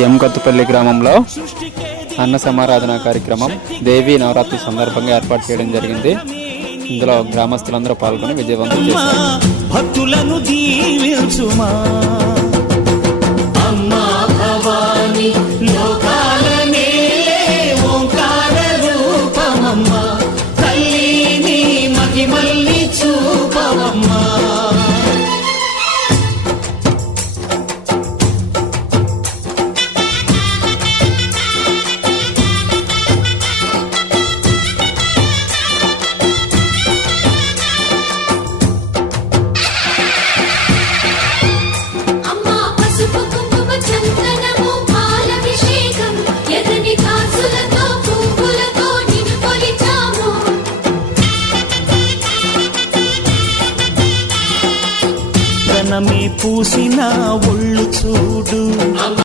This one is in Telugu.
ఎంకొత్తపల్లి గ్రామంలో అన్న సమారాధన కార్యక్రమం దేవి నవరాత్రి సందర్భంగా ఏర్పాటు చేయడం జరిగింది. ఇందులో గ్రామస్తులందరూ పాల్గొని విజయవంతం చేశారు. భక్తులను దీవించుమా. వసంతమే పూసిన ఒళ్ళు చూడు.